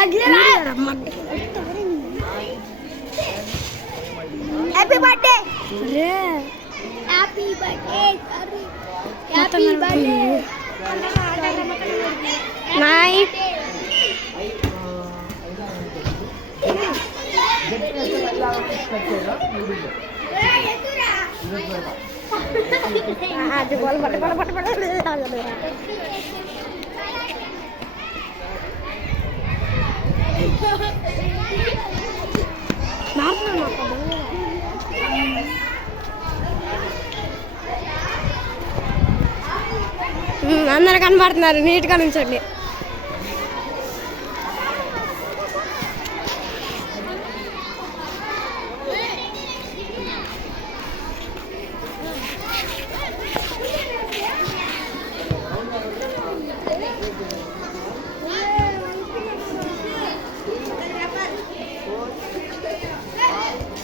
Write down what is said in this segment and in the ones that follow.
happy birthday happy birthday happy birthday night అది బోల్ పట్ట పట్ట పట్ట పట్ట అందరు కనబడుతున్నారు నీట్గా నుంచండి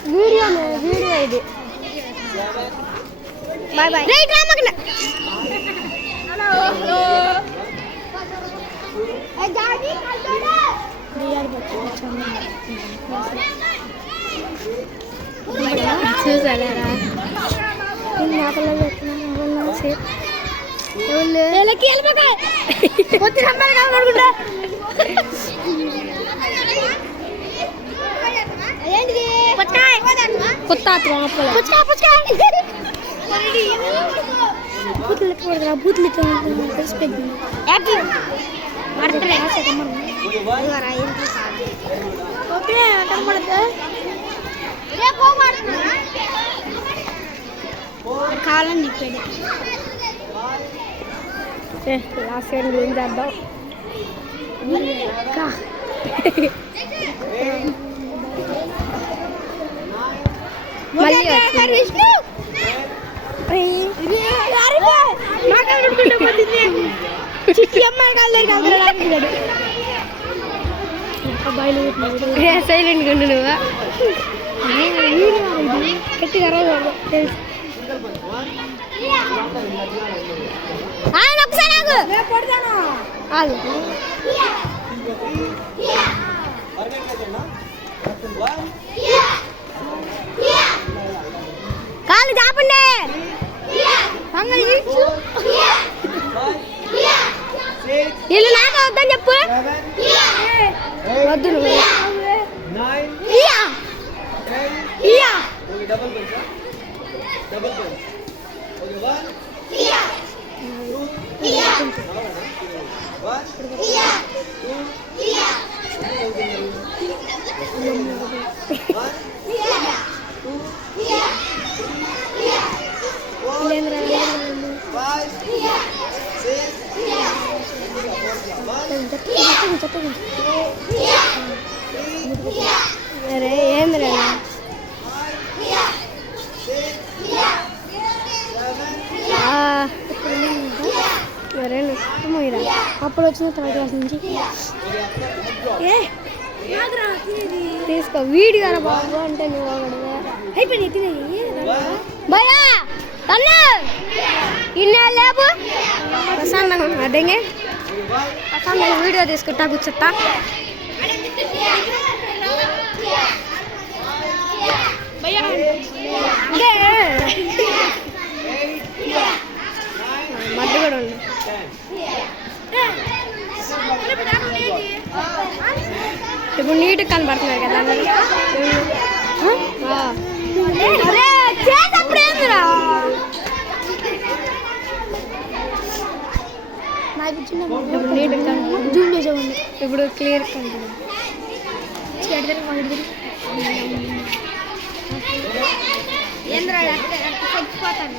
వీడియో ఇది బాయ్ బాయ్ రైట్ రామకన్న హలో ఏ డాడీ కల్తోడా రియాల్ బచ్చన్న చూసాలేరా ఇన్ని ఆటలు పెట్టుకున్నాను సే ఎవరు ఎలకి ఎల్బక కొత్త నంబర్ కావాలనుకుంటా కొత్త బూత్లు కావాలని చెప్పాడు లాస్ట్ ఇయర్ ఏం చేద్దాం మళ్ళీ విష్ణు సైలెంట్గా ఉండు నువ్వు గట్టిగా తెలుసు ఒకసారి కాలు చాపండి ఇల్లు నాకు వద్దని చెప్పు వద్దు అరే ఏమి రా మరేనా అప్పుడు వచ్చిన థర్డ్ క్లాస్ నుంచి తీసుకో వీడియో రా బాబు అంటే నువ్వు అయిపోయింది భయా తన్ను ఇన్నే లేపు ప్రశాంతంగా అదేంగే ప్రశాంతంగా వీడియో తీసుకుంటా కూర్చుంటా మధ్య కూడా ఉంది ఇప్పుడు నీట్గా కనబడుతున్నారు కదా చేసేప్పుడేందిరా ఇప్పుడు నీట్గా జూమ్ చేసేవాడి ఇప్పుడు క్లియర్ కనిపిస్తుంది ఏంద్రా చచ్చిపోతాను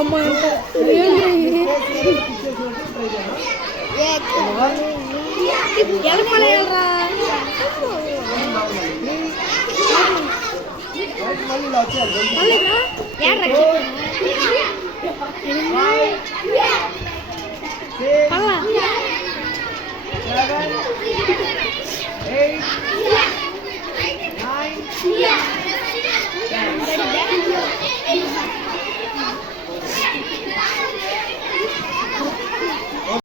అమ్మ 7, 8,